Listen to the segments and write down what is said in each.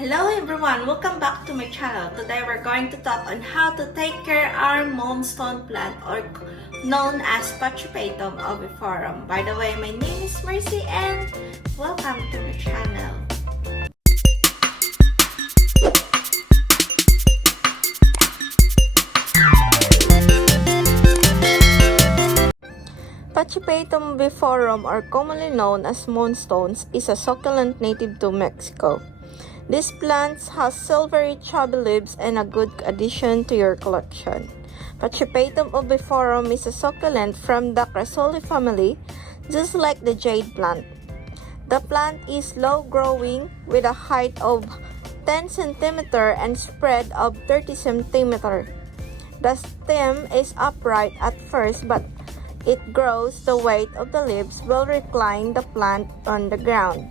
Hello everyone, welcome back to my channel. Today we're going to talk on how to take care our Moonstone plant or known as Pachyphytum Oviferum. By the way, my name is Mer Cy and welcome to my channel. Pachyphytum Oviferum, or commonly known as moonstones, is a succulent native to Mexico. This plant has silvery chubby leaves and a good addition to your collection. Pachyphytum Oviferum is a succulent from the Crassulaceae family, just like the jade plant. The plant is low-growing with a height of 10 cm and spread of 30 cm. The stem is upright at first, but it grows the weight of the leaves will recline the plant on the ground.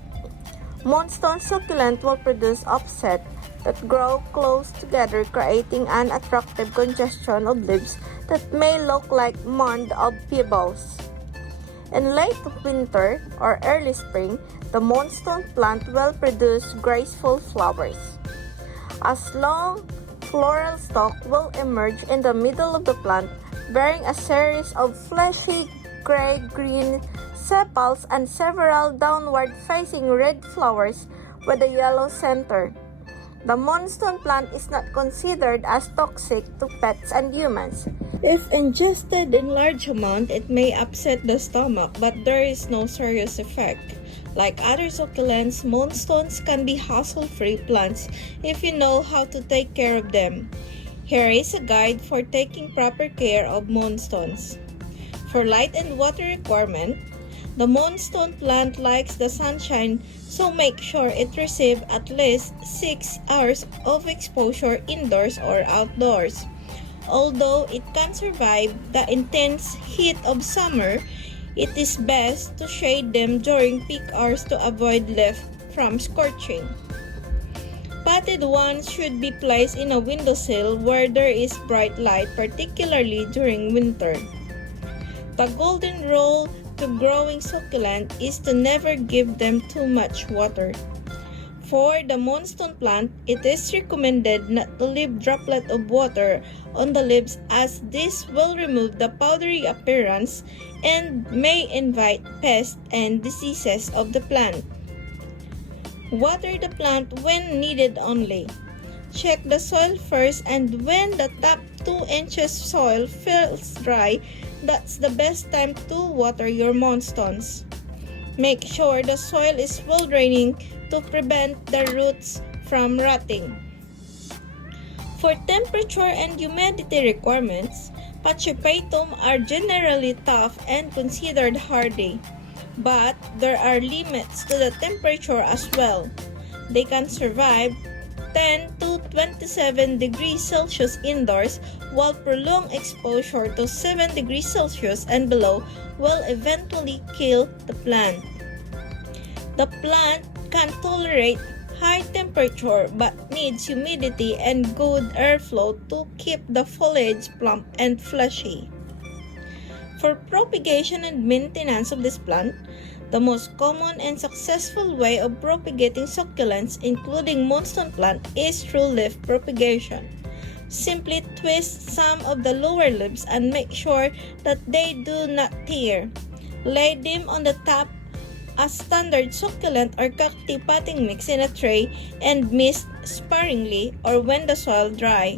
Moonstone succulent will produce offset that grow close together, creating an attractive congestion of leaves that may look like mound of pebbles. In late winter or early spring, the moonstone plant will produce graceful flowers. A long floral stalk will emerge in the middle of the plant, bearing a series of fleshy gray-green sepals and several downward-facing red flowers with a yellow center. The moonstone plant is not considered as toxic to pets and humans. If ingested in large amount, it may upset the stomach, but there is no serious effect. Like other succulents, moonstones can be hassle-free plants if you know how to take care of them. Here is a guide for taking proper care of moonstones. For light and water requirement, the moonstone plant likes the sunshine, so make sure it receives at least 6 hours of exposure indoors or outdoors. Although it can survive the intense heat of summer, it is best to shade them during peak hours to avoid leaf from scorching. Potted ones should be placed in a windowsill where there is bright light, particularly during winter. The golden rule to growing succulent is to never give them too much water. For the moonstone plant, it is recommended not to leave droplet of water on the leaves, as this will remove the powdery appearance and may invite pests and diseases of the plant. Water the plant when needed only. Check the soil first, and when the top 2 inches soil feels dry, that's the best time to water your moonstones. Make sure the soil is well draining to prevent the roots from rotting. For temperature and humidity requirements, Pachyphytum are generally tough and considered hardy. But there are limits to the temperature as well. They can survive 10 to 27 degrees Celsius indoors, while prolonged exposure to 7 degrees Celsius and below will eventually kill the plant. The plant can tolerate high temperature but needs humidity and good airflow to keep the foliage plump and fleshy. For propagation and maintenance of this plant, the most common and successful way of propagating succulents, including moonstone plant, is through leaf propagation. Simply twist some of the lower leaves and make sure that they do not tear. Lay them on the top as standard succulent or cacti potting mix in a tray and mist sparingly or when the soil dry.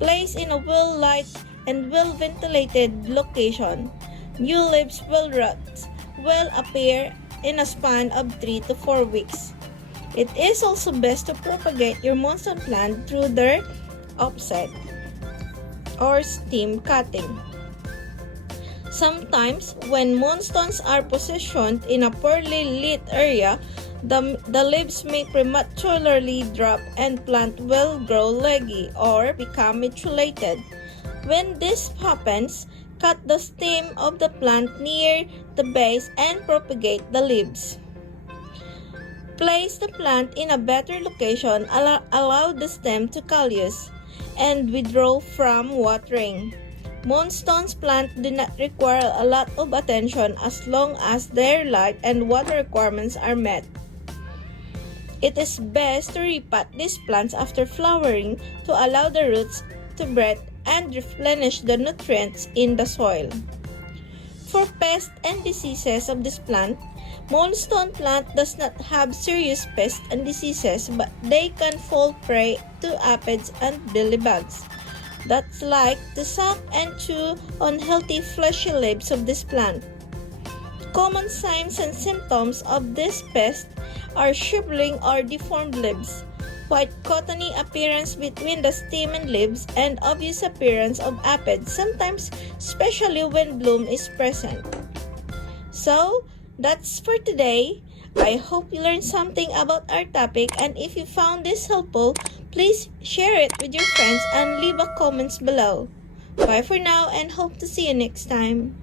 Place in a well-lit and well-ventilated location. New leaves will appear in a span of 3 to 4 weeks. It is also best to propagate your moonstone plant through their offset or stem cutting. Sometimes, when moonstones are positioned in a poorly lit area, the leaves may prematurely drop and plant will grow leggy or become mutilated. When this happens, cut the stem of the plant near the base and propagate the leaves. Place the plant in a better location, allow the stem to callus, and withdraw from watering. Moonstones plants do not require a lot of attention as long as their light and water requirements are met. It is best to repot these plants after flowering to allow the roots to breathe and replenish the nutrients in the soil. For pests and diseases of this plant, Moonstone plant does not have serious pests and diseases, but they can fall prey to aphids and mealybugs that like to suck and chew on healthy fleshy leaves of this plant. Common signs and symptoms of this pest are shriveling or deformed leaves, white cottony appearance between the stem and leaves, and obvious appearance of aphids, sometimes especially when bloom is present. So, that's for today. I hope you learned something about our topic, and if you found this helpful, please share it with your friends and leave a comments below. Bye for now and hope to see you next time.